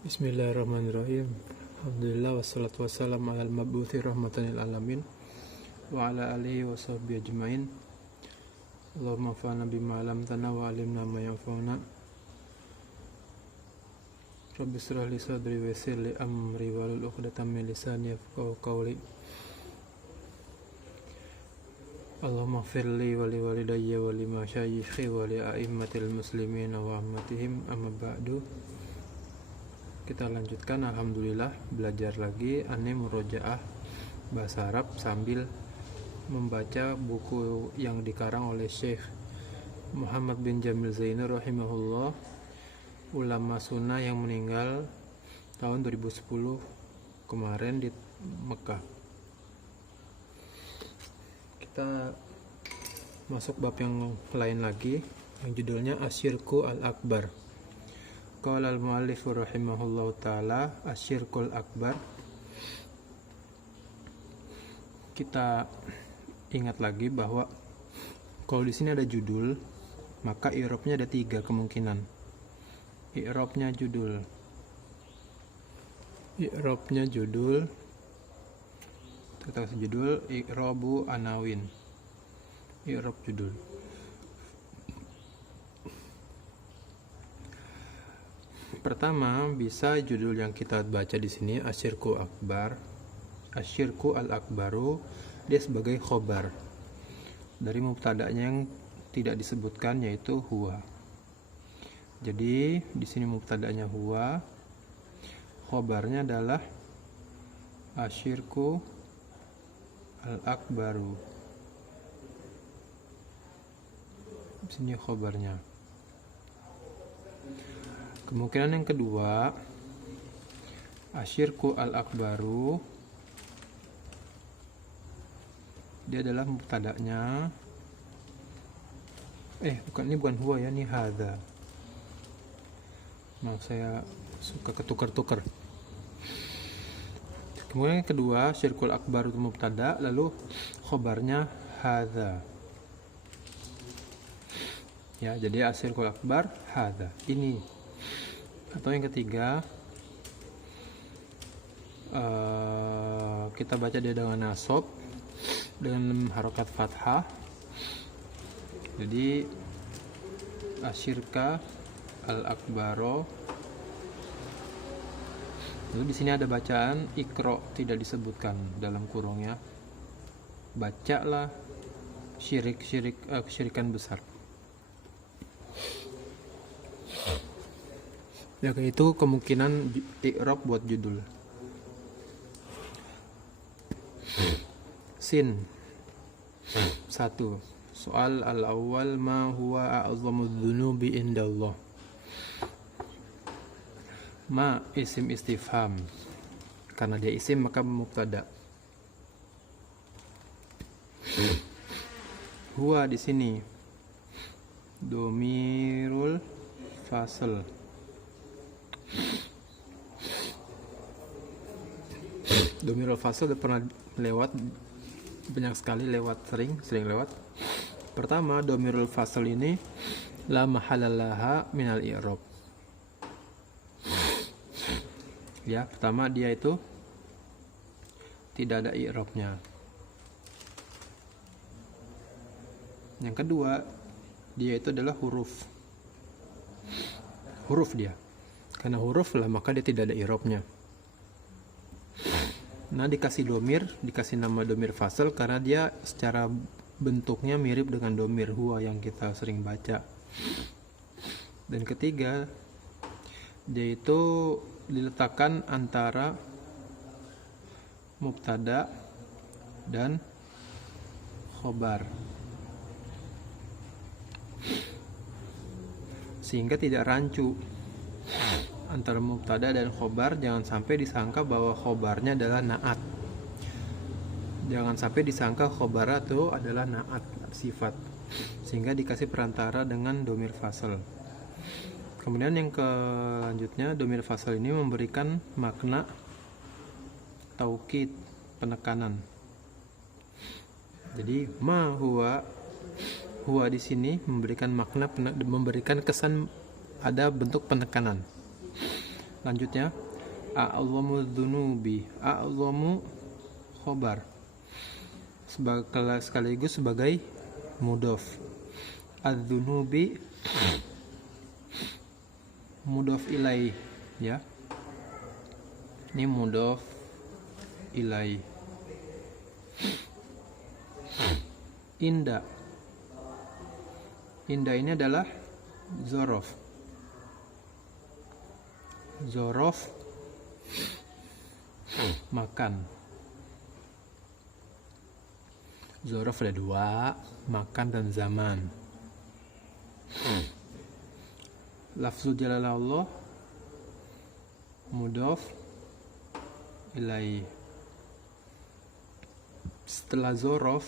Bismillahirrahmanirrahim. Alhamdulillah wassalatu wassalamu ala al-mab'uthi rahmatan lil alamin wa ala alihi wa sahbihi ajmain. Allahumma anfa'na bima 'allamtana wa 'allimna ma yanfa'una. Rabbi shrah li sadri wa yassir li amri wahlul 'uqdatam min lisani yafqahu qawli. Allahumma ighfir li wa li walidayya wa li masyayikhi wa li a'immatil muslimin wa ammatihim, amma ba'du. Kita lanjutkan, alhamdulillah, belajar lagi murojaah bahasa Arab sambil membaca buku yang dikarang oleh Syekh Muhammad bin Jamil Zainur rahimahullah, ulama sunnah yang meninggal tahun 2010 kemarin di Mekah. Kita masuk bab yang lain lagi yang judulnya Asyirku al-Akbar. Qala al-muallif rahimahullahu ta'ala asyirkul akbar. Kita ingat lagi bahwa kalau di sini ada judul, maka i'rabnya ada 3 kemungkinan. I'rabnya judul. Kita kasih judul i'rabu anawin. I'rab judul. Pertama, bisa judul yang kita baca di sini asyirku akbar, asyirku al-akbaru, dia sebagai khobar dari mubtada'nya yang tidak disebutkan, yaitu huwa. Jadi di sini mubtada'nya huwa, khobarnya adalah asyirku al-akbaru. Di sini khobarnya. Kemungkinan yang kedua, asyirku al-akbaru, dia adalah mubtada'nya. Ini bukan huwa ya, ini hadza. Maaf, saya suka ketukar-tukar. Kemudian yang kedua, asyirkul akbar itu mubtada', lalu khobarnya hadza. Ya, jadi asyirkul akbar hadza, ini. Atau yang ketiga, kita baca dia dengan nasab dengan harokat fathah. Jadi asyirka al-akbaro. Lalu di sini ada bacaan ikro, tidak disebutkan dalam kurungnya. Bacalah kesyirikan besar. Ya, itu kemungkinan i'rab buat judul. Sin 1. Soal al-awwal, ma huwa a'zamudz dzunubi indallah. Ma isim istifham. Karena dia isim maka mubtada. Huwa di sini domirul fasl. Domirul fasl udah pernah lewat banyak sekali, sering lewat. Pertama, domirul fasl ini la mahallalaha minal i'rab. Ya, pertama dia itu tidak ada i'rabnya. Yang kedua, dia itu adalah huruf dia. Karena huruf lah, maka dia tidak ada i'rabnya. Nah, dikasih nama domir fasl karena dia secara bentuknya mirip dengan domir huwa yang kita sering baca. Dan ketiga, dia itu diletakkan antara mubtada dan khobar, sehingga tidak rancu antara mubtada dan khobar. Jangan sampai disangka bahwa khobarnya adalah na'at. Jangan sampai disangka khobar itu adalah na'at, sifat, sehingga dikasih perantara dengan domir fasl. Kemudian yang selanjutnya, domir fasl ini memberikan makna taukid, penekanan. Jadi ma huwa di sini memberikan makna, memberikan kesan ada bentuk penekanan. Lanjutnya, a'zamu dzunubi. A'zamu khobar sekaligus sebagai mudhof. Adz-dzunubi mudhof ilaih, ya. Ini mudhof ilaih. Inda ini adalah zorof. Makan. Zorof ada dua, makan dan zaman. Lafzul jalalah Allah mudhof ilaih. Setelah zorof,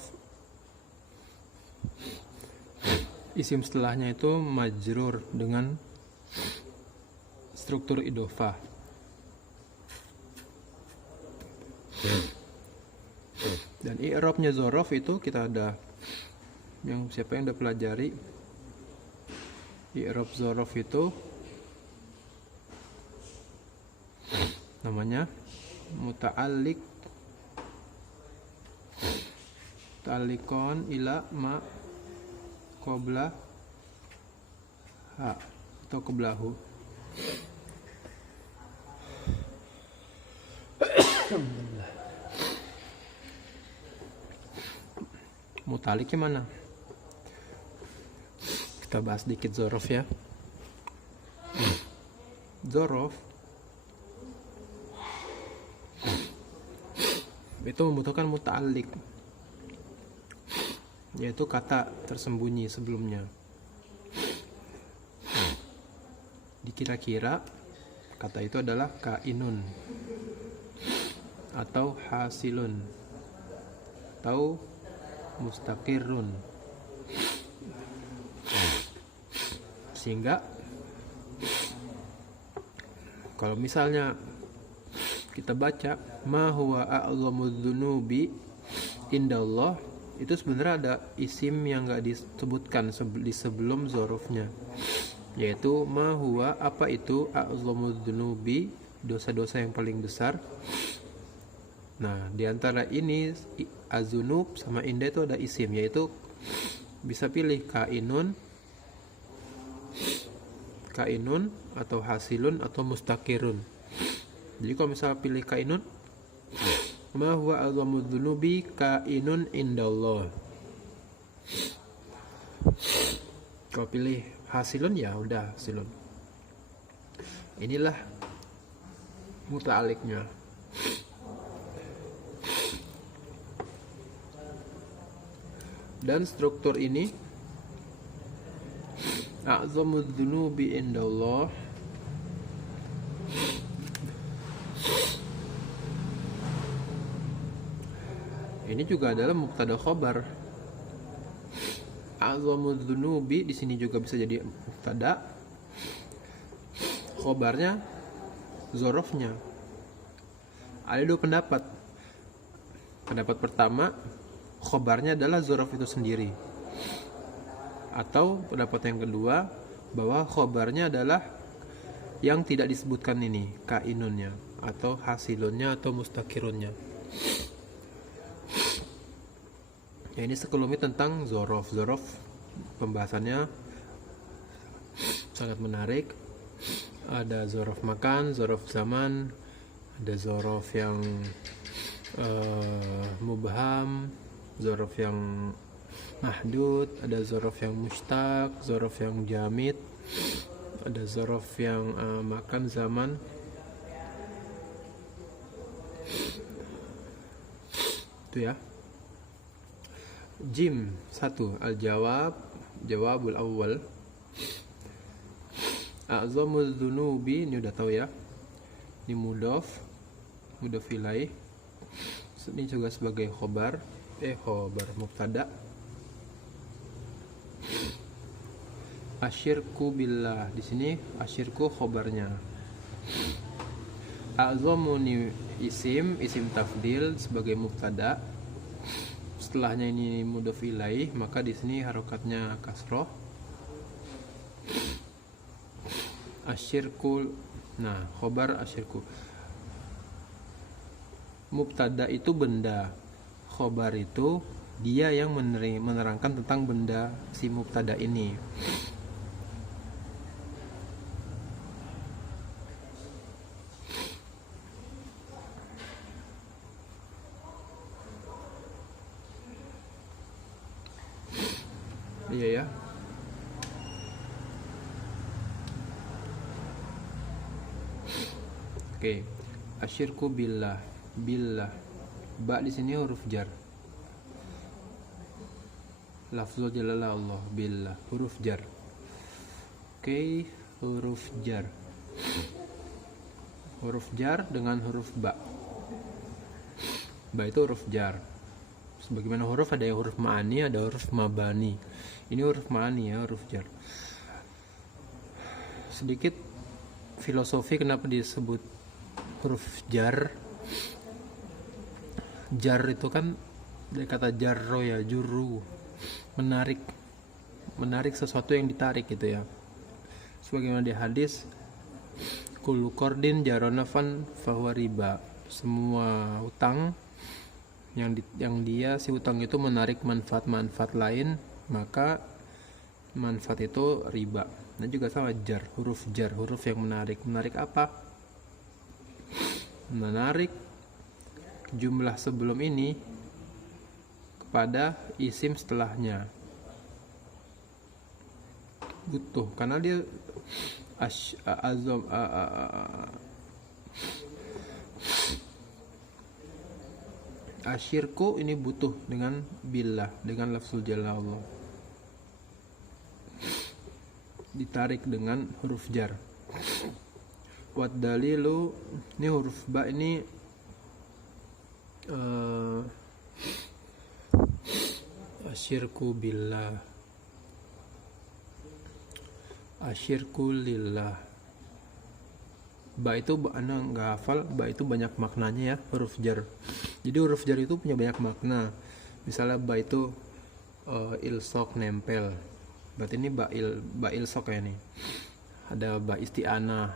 isim setelahnya itu majrur dengan struktur idhofah. Dan i'rabnya zorof itu kita ada, siapa yang udah pelajari i'rab zorof itu namanya muta'alliq ta'alliqon ila ma qabla ha atau qablahu. Muta'alliqnya mana? Kita bahas dikit zorof ya. Zorof itu membutuhkan muta'alliq, yaitu kata tersembunyi sebelumnya. Dikira-kira kata itu adalah kainun atau hasilun atau mustaqirrun, sehingga kalau misalnya kita baca ma huwa a'zamudz dzunubi indallah, itu sebenarnya ada isim yang enggak disebutkan di sebelum zorofnya, yaitu ma huwa, apa itu a'zamudz dzunubi, dosa-dosa yang paling besar. Nah, di antara ini azunub sama inda itu ada isim, yaitu bisa pilih kainun atau hasilun atau mustaqirun. Jadi kalau misalnya pilih kainun, ma huwa a'zamudz dzunubi kainun indallah. Kalau pilih hasilun, ya udah hasilun. Inilah muta'alliqnya. Dan struktur ini a'zamudz dzunubi indallah ini juga adalah mubtada khobar. A'zamudz dzunubi di sini juga bisa jadi mubtada, khobarnya zorofnya. Ada dua pendapat. Pendapat pertama, khobarnya adalah zorof itu sendiri, atau pendapat yang kedua bahwa khobarnya adalah yang tidak disebutkan ini, kainunnya atau hasilunnya atau mustaqirunnya. Ya, ini sekelumit tentang zorof. Pembahasannya sangat menarik. Ada zorof makan, zorof zaman, ada zorof yang mubham, zorof yang mahdud, ada zorof yang mustaq, zorof yang jamid, ada zorof yang makan zaman. Itu ya. Jim 1, jawabul awal. A'zamudz dzunubi, ini udah tahu ya. Ini mudhof ilaih. Ini juga sebagai khobar mubtada. Asyirku billah, di sini asyirku khobarnya. A'zamu ni isim tafdil sebagai mubtada. Setelahnya ini mudhof ilaih, maka di sini harokatnya kasroh. Asyirku Nah, khobar asyirku. Mubtada itu benda, khobar itu dia yang menerangkan tentang benda si mubtada ini. Iya ya. Oke. Asyirku billah. Billah. Ba di sini huruf jar. Lafzul jalalah Allah. Billah. Huruf jar. Oke, huruf jar. Huruf jar dengan huruf ba. Ba itu huruf jar. Sebagaimana huruf ada yang huruf ma'ani, ada huruf mabani. Ini huruf ma'ani ya, huruf jar. Sedikit filosofi kenapa disebut huruf jar. Jar itu kan dari kata jarro ya, juru, menarik sesuatu yang ditarik gitu ya. Sebagaimana di hadis, kullu qardin jaronafan fahuwa riba. Semua utang yang dia si utang itu menarik manfaat lain, maka manfaat itu riba. Nah juga sama jar, huruf yang menarik apa? Menarik jumlah sebelum ini kepada isim setelahnya. Butuh karena dia asyirku ini butuh dengan billah, dengan lafzul jalla Allah, ditarik dengan huruf jar. Wad dalilu, ini huruf ba ini asyirku billah, asyirku lillah. Ba itu anda nggak hafal, ba itu banyak maknanya ya, huruf jar. Jadi huruf jar itu punya banyak makna. Misalnya ba itu ilsok, nempel. Berarti ini ba ilsok ya nih. Ada ba isti'anah.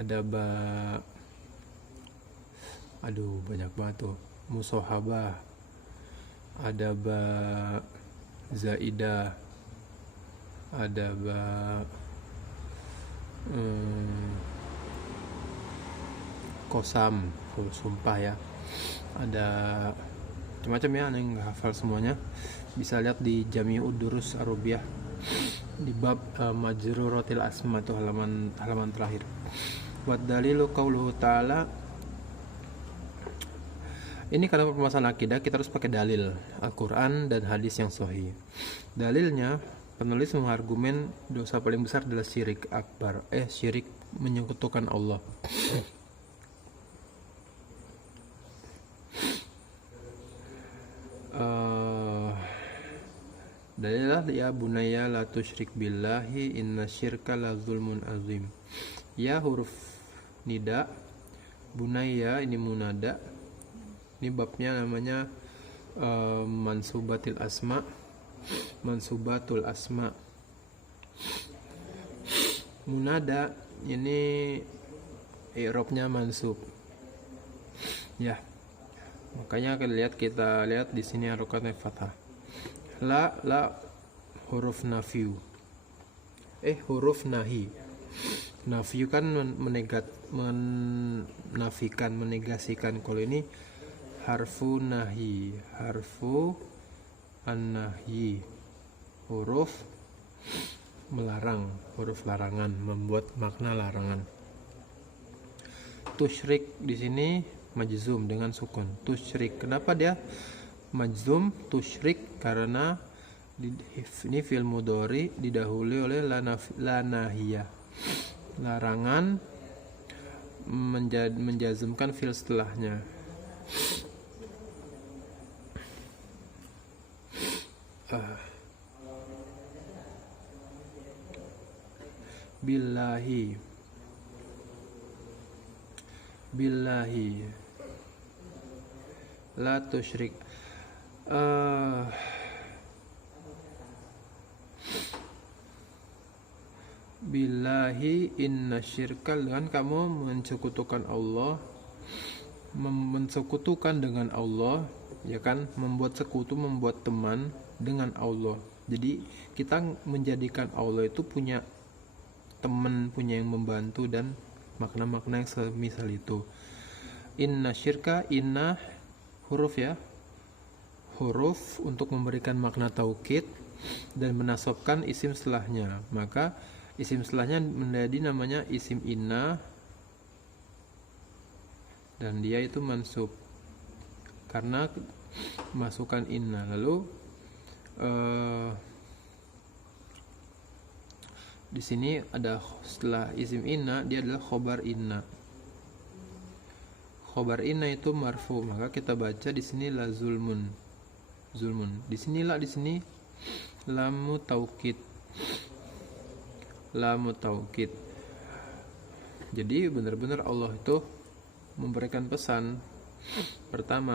Ada ba, aduh banyak banget tuh. Musohabah. Ada ba zaidah. Ada ba kosam, sumpah ya. Ada macam-macam ya, yang nggak hafal semuanya bisa lihat di Jami'ud Durus Arabiyah di bab majruratil asma, itu halaman terakhir. Wa dalilu qauluhu ta'ala. Ini kalau permasalahan akidah kita harus pakai dalil Al-Quran dan hadis yang sahih. Dalilnya, penulis mengargumen dosa paling besar adalah syirik akbar, syirik menyekutukan Allah. Dalilah ya bunayya la tusyrik billahi inna syirka la zulmun azim. Ya huruf nida, bunayya ini munada. Ini babnya namanya mansubatul asma. Munada ini i'rabnya mansub. Ya. Makanya kita lihat di sini harokatnya fathah. La huruf nafiu. Huruf nahi. Nafiu kan menafikan, menegasikan. Kalau ini harfu nahi, harfu an-nahyi, huruf melarang, huruf larangan, membuat makna larangan. Tusyrik di sini majzum dengan sukun. Tusyrik, kenapa dia majzum tusyrik? Karena ini fi'il mudhari didahului oleh la nahiyah, larangan menjazmkan fi'il setelahnya. Billahi la tusyrik. billahi inna syirka, dengan kamu mensekutukan Allah, mensekutukan dengan Allah, ya kan, membuat sekutu, membuat teman dengan Allah. Jadi kita menjadikan Allah itu punya teman, punya yang membantu, dan makna-makna yang semisal itu. Inna syirka, inna huruf ya, huruf untuk memberikan makna taukid dan menasabkan isim setelahnya, maka isim setelahnya menjadi namanya isim inna, dan dia itu mansub karena masukkan inna. Lalu di sini ada setelah isim inna, dia adalah khobar inna. Khobar inna itu marfu, maka kita baca di sini la zulmun, zulmun. Di sini la, di sini lamu taukid, lamu taukid. Jadi benar-benar Allah itu memberikan pesan pertama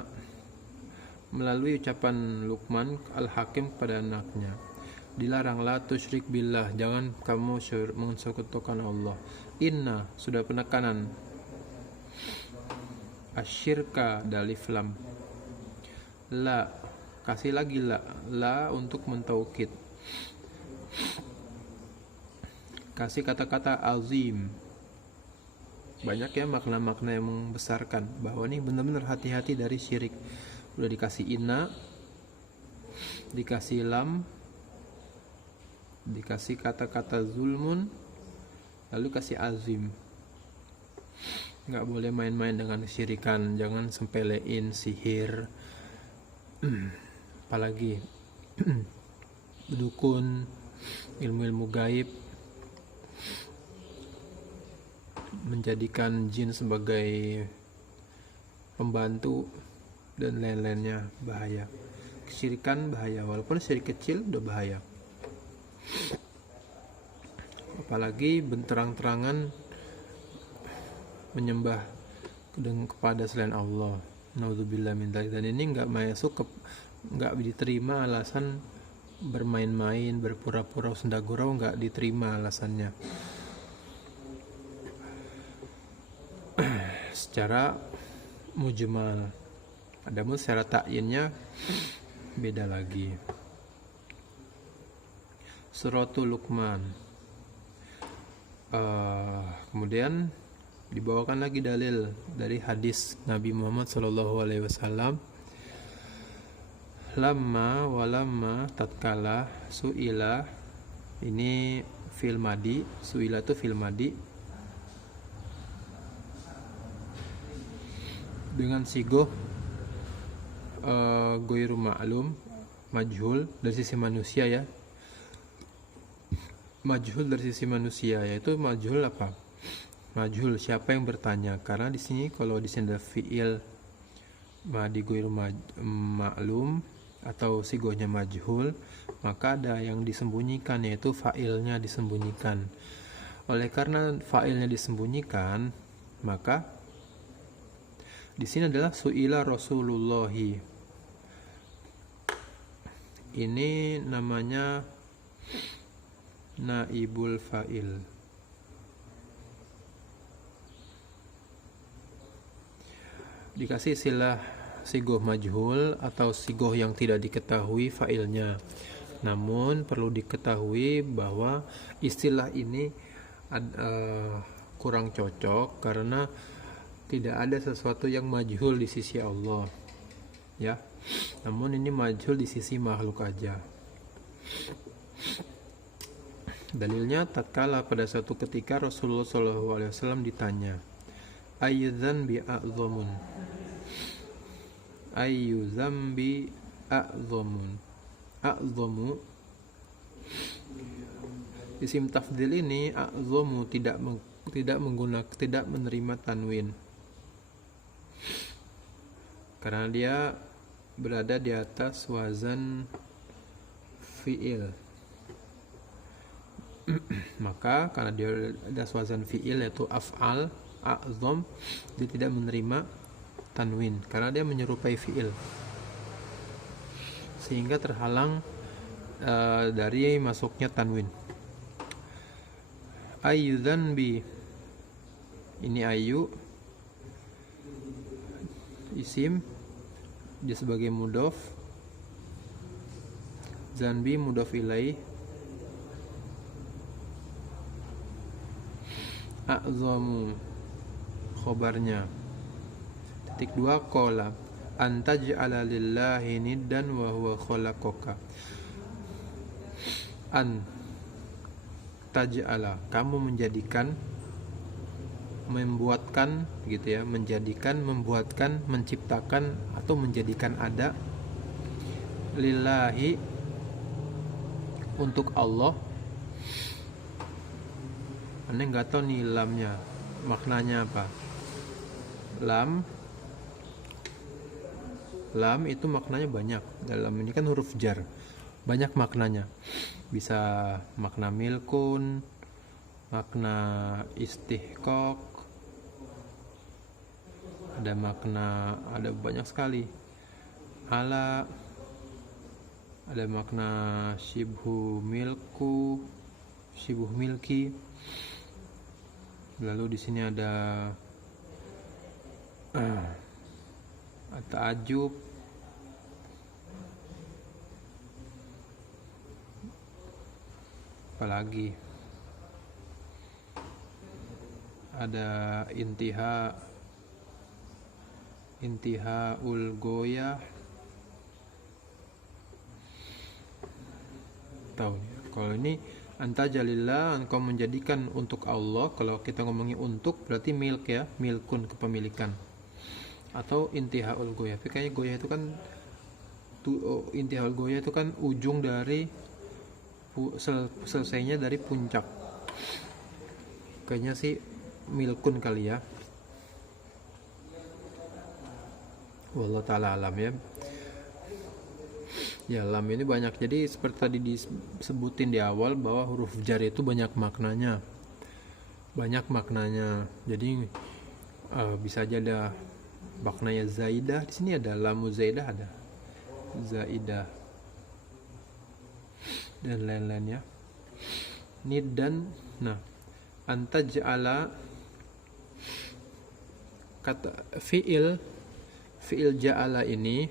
melalui ucapan Luqman Al-Hakim kepada anaknya. Dilarang la tusyrik billah, jangan kamu mensekutukan Allah. Inna sudah penekanan, asyirka dalif lam. La kasih lagi la untuk mentaukid. Kasih kata-kata azim. Banyak ya makna-makna yang membesarkan bahwa ini benar-benar hati-hati dari syirik. Udah dikasih inna, dikasih lam, dikasih kata-kata zulmun, lalu kasih azim. Nggak boleh main-main dengan syirikan, jangan sempelein sihir, apalagi dukun, ilmu-ilmu gaib, menjadikan jin sebagai pembantu dan lain-lainnya, bahaya. Kesyirikan bahaya, walaupun syirik kecil udah bahaya. Apalagi benterang-terangan menyembah kepada selain Allah. Naudzubillah min dzalik. Dan ini nggak masuk, nggak diterima alasan bermain-main, berpura-pura senda gurau, nggak diterima alasannya. Secara mujmal, adapun secara ta'yinnya beda lagi. Suratul Luqman. Kemudian dibawakan lagi dalil dari hadis Nabi Muhammad SAW. Lamma walamma tatkala su'ila, ini fil madi, su'ila itu fil madi dengan sigoh goiru ma'lum, majhul dari sisi manusia ya. Majhul dari sisi manusia, yaitu majhul apa? Majhul siapa yang bertanya, karena di sini kalau di sini ada fiil madi goiru ma'lum atau sigohnya majhul, maka ada yang disembunyikan, yaitu fa'ilnya disembunyikan. Oleh karena fa'ilnya disembunyikan, maka di sini adalah su'ila Rasulullahi. Ini namanya naibul fa'il. Dikasih istilah sigoh majhul atau sigoh yang tidak diketahui fa'ilnya. Namun perlu diketahui bahwa istilah ini kurang cocok karena tidak ada sesuatu yang majhul di sisi Allah ya. Namun ini majhul di sisi makhluk aja. Dalilnya tatkala pada suatu ketika Rasulullah SAW ditanya, ayyu dzambi a'dhamun, ayyu dzambi a'dhamun. A'dhamu isim tafdhil ini, a'dhamu tidak menerima tanwin karena dia berada di atas wazan fi'il. Maka karena dia ada wazan fi'il yaitu af'al, a'zam, dia tidak menerima tanwin karena dia menyerupai fi'il, sehingga terhalang dari masuknya tanwin. Ayu dzanbi, ini ayu isim, dia sebagai mudhof, zanbi mudhof ilaih, a'zamu khobarnya. Titik 2 qala antaj'ala lillahi niddan wa huwa khalaqaka. An taj'ala, kamu menjadikan, membuatkan gitu ya, menjadikan, membuatkan, menciptakan atau menjadikan ada, lillahi untuk Allah. Aneh nggak tahu nih lamnya maknanya apa. Lam itu maknanya banyak. Dalam ini kan huruf jar, banyak maknanya. Bisa makna milkun, makna istihqaq, ada makna, ada banyak sekali. Ala, ada makna syibhu milku, syibhu milki. Lalu di sini ada ta'ajub, apalagi ada intihaul goyah. Tahu kalau ini antajalillah, engkau menjadikan untuk Allah. Kalau kita ngomongin untuk berarti milk ya, milkun, kepemilikan, atau intihaul goyah. Tapi kayaknya goyah itu kan intihaul goyah itu kan ujung dari selesainya dari puncak. Kayaknya sih milkun kali ya. Wallahu ta'ala alam ya. Ya, lam ini banyak. Jadi seperti tadi disebutin di awal bahwa huruf jar itu banyak maknanya. Jadi bisa aja ada maknanya zaidah. Di sini ada lamu zaidah, ada zaidah dan lain-lain ya. Niddan. Nah, antaj'ala, kata fi'il ja'ala ini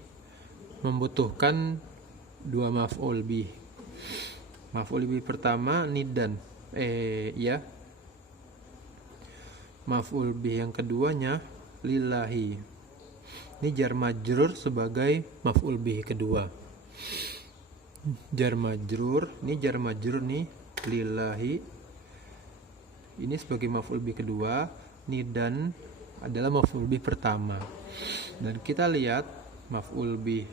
membutuhkan dua maf'ul bih. Maf'ul bih pertama niddan, ya. Maf'ul bih yang keduanya lillahi. Ini jar majrur sebagai maf'ul bih kedua. Jar majrur nih lillahi. Ini sebagai maf'ul bih kedua, niddan adalah maf'ul bih pertama. Dan kita lihat maf'ul bih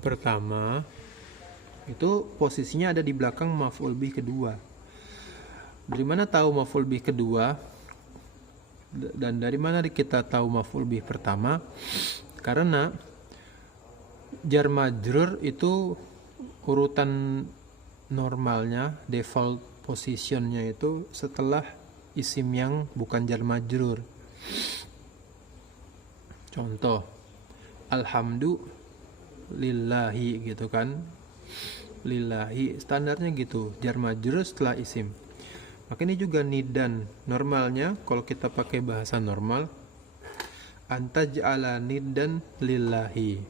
pertama itu posisinya ada di belakang maf'ul bih kedua. Dari mana tahu maf'ul bih kedua? Dan dari mana kita tahu maf'ul bih pertama? Karena jar majrur itu urutan normalnya, default positionnya itu setelah isim yang bukan jar majrur. Contoh, alhamdulillahi gitu kan, lillahi standarnya gitu, jar majrur setelah isim. Maka ini juga niddan normalnya kalau kita pakai bahasa normal, antaj'ala niddan lillahi.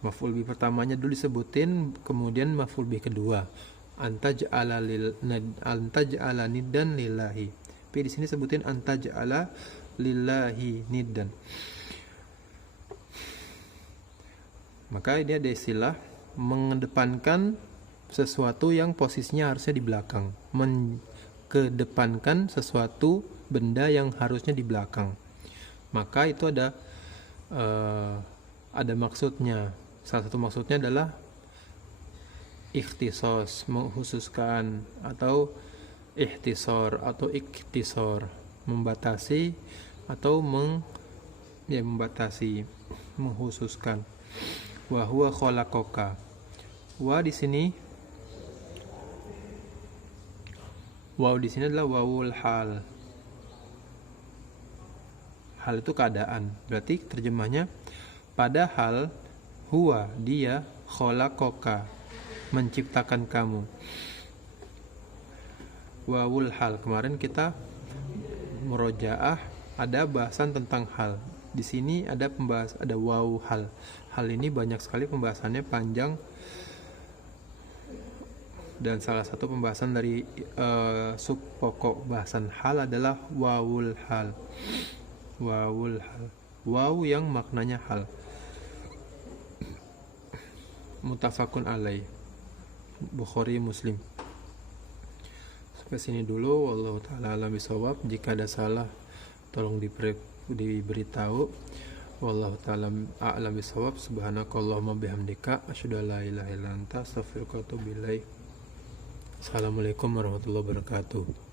Maf'ul bih pertamanya dulu disebutin, kemudian maf'ul bih kedua, antaj'ala niddan lillahi. Tapi di sini sebutin antaj'ala lillahi niddan. Maka ini ada istilah mengedepankan sesuatu yang posisinya harusnya di belakang, mengedepankan sesuatu benda yang harusnya di belakang. Maka itu ada maksudnya. Salah satu maksudnya adalah ikhtisos, mengkhususkan, atau ihtisor atau iktisor, membatasi atau membatasi, mengkhususkan. Wa huwa khalaqaka. Wa di sini adalah wawul hal. Hal itu keadaan. Berarti terjemahnya padahal huwa dia khalaqaka menciptakan kamu. wawul hal. Kemarin kita murojaah, ada bahasan tentang hal. Di sini ada wawu hal. Hal ini banyak sekali pembahasannya, panjang, dan salah satu pembahasan dari sub pokok bahasan hal adalah wawul hal. Wawul hal, wawu yang maknanya hal. Muttafaqun alaih, Bukhari Muslim. Sampai sini dulu. Wallahu ta'ala alam bisawab. Jika ada salah tolong diberitahu. Wallahu ta'ala a'lam bisawab. Subhanakallahumma bihamdika asyhadu an la ilaha illa anta astaghfiruka wa atubu ilaik. Assalamualaikum warahmatullahi wabarakatuh.